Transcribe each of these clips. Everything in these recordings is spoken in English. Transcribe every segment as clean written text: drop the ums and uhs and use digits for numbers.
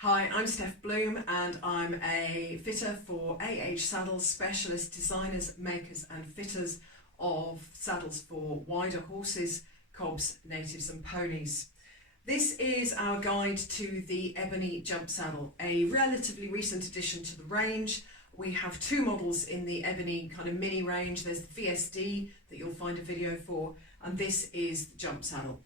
Hi, I'm Steph Bloom and I'm a fitter for saddles, specialist designers, makers and fitters of saddles for wider horses, cobs, natives and ponies. This is our guide to the Ebony Jump saddle, a relatively recent addition to the range. We have two models in the Ebony kind of mini range. There's the VSD that you'll find a video for, and this is the Jump saddle.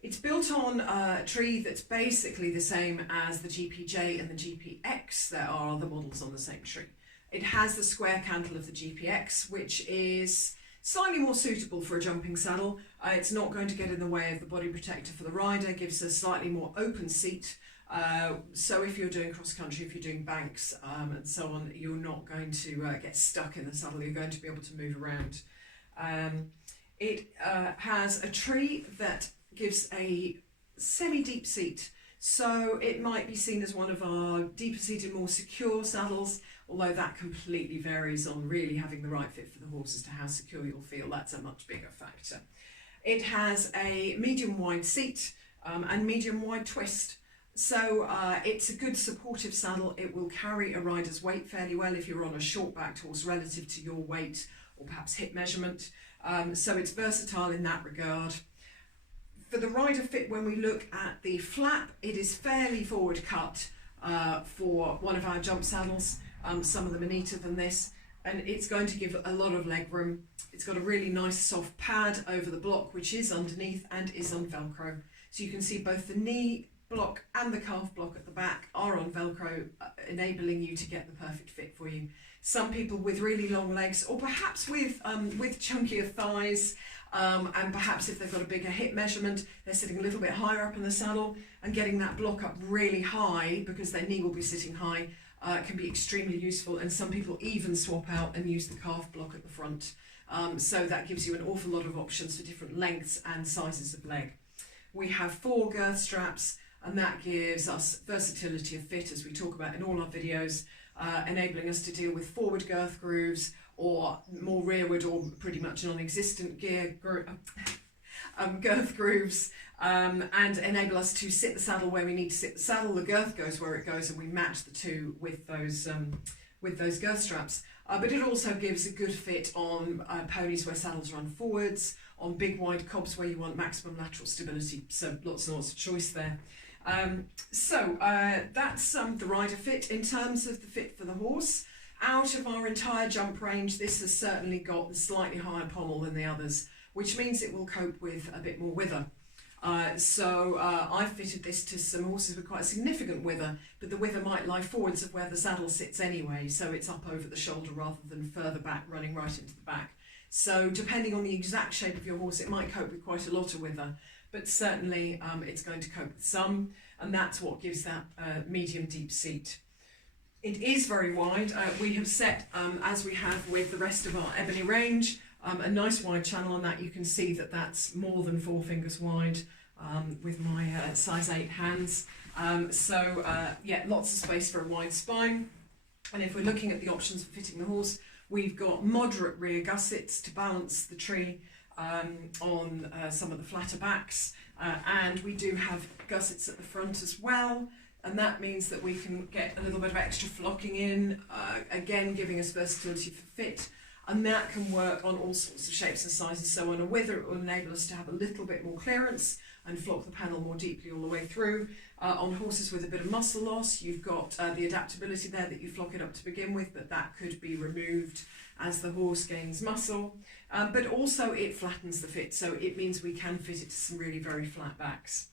It's built on a tree that's basically the same as the GPJ and the GPX. There are other models on the same tree. It has the square cantle of the GPX, which is slightly more suitable for a jumping saddle. It's not going to get in the way of the body protector for the rider, gives a slightly more open seat. So if you're doing cross country, if you're doing banks and so on, you're not going to get stuck in the saddle. You're going to be able to move around. It has a tree that gives a semi-deep seat, so it might be seen as one of our deeper seated, more secure saddles, although that completely varies on really having the right fit for the horse as to how secure you'll feel. That's a much bigger factor. It has a medium wide seat and medium wide twist, so it's a good supportive saddle. It will carry a rider's weight fairly well if you're on a short backed horse relative to your weight or perhaps hip measurement, so it's versatile in that regard. For the rider fit, when we look at the flap, it is fairly forward cut for one of our jump saddles. Some of them are neater than this, and it's going to give a lot of leg room. It's got a really nice soft pad over the block, which is underneath and is on Velcro. So you can see both the knee block and the calf block at the back are on Velcro, enabling you to get the perfect fit for you. Some people with really long legs, or perhaps with chunkier thighs, and perhaps if they've got a bigger hip measurement, they're sitting a little bit higher up in the saddle, and getting that block up really high because their knee will be sitting high can be extremely useful. And some people even swap out and use the calf block at the front, so that gives you an awful lot of options for different lengths and sizes of leg. We have 4 girth straps, and that gives us versatility of fit, as we talk about in all our videos, enabling us to deal with forward girth grooves or more rearward or pretty much non-existent girth grooves, and enable us to sit the saddle where we need to sit the saddle. The girth goes where it goes, and we match the two with those girth straps. But it also gives a good fit on ponies where saddles run forwards, on big wide cobs where you want maximum lateral stability. So lots and lots of choice there. That's the rider fit. In terms of the fit for the horse, out of our entire jump range, this has certainly got the slightly higher pommel than the others, which means it will cope with a bit more wither. I've fitted this to some horses with quite a significant wither, but the wither might lie forwards of where the saddle sits anyway, so it's up over the shoulder rather than further back, running right into the back. So depending on the exact shape of your horse, it might cope with quite a lot of wither, but certainly it's going to cope with some, and that's what gives that medium deep seat. It is very wide. We have set, as we have with the rest of our Ebony range, a nice wide channel on that. You can see that that's more than 4 fingers wide with my size 8 hands. Lots of space for a wide spine. And if we're looking at the options for fitting the horse, we've got moderate rear gussets to balance the tree on some of the flatter backs, and we do have gussets at the front as well. And that means that we can get a little bit of extra flocking in, again giving us versatility for fit, and that can work on all sorts of shapes and sizes. So on a wither, it will enable us to have a little bit more clearance and flock the panel more deeply all the way through. On horses with a bit of muscle loss, you've got the adaptability there that you flock it up to begin with, but that could be removed as the horse gains muscle. But also it flattens the fit, so it means we can fit it to some really very flat backs.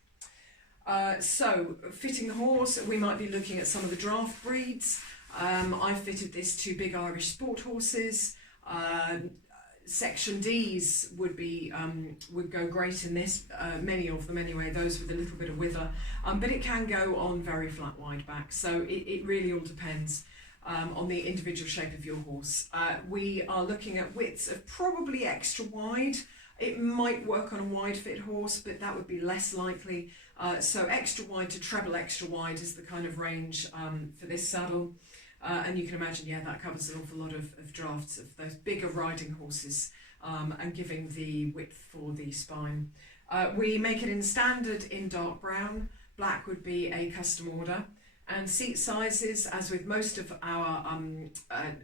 So fitting the horse, we might be looking at some of the draft breeds. I've fitted this to big Irish sport horses. Section D's would go great in this, many of them anyway, those with a little bit of wither, but it can go on very flat wide backs, so it really all depends on the individual shape of your horse. We are looking at widths of probably extra wide. It might work on a wide fit horse, but that would be less likely. So extra wide to treble extra wide is the kind of range for this saddle. And you can imagine, that covers an awful lot of drafts of those bigger riding horses, and giving the width for the spine. We make it in standard in dark brown, black would be a custom order. And seat sizes, as with most of our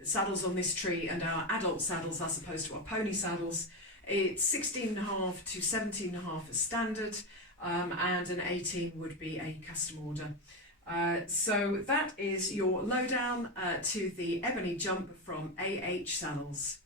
saddles on this tree and our adult saddles as opposed to our pony saddles, it's 16.5 to 17.5 as standard, and an 18 would be a custom order. So that is your lowdown to the Ebony Jump from AH Saddles.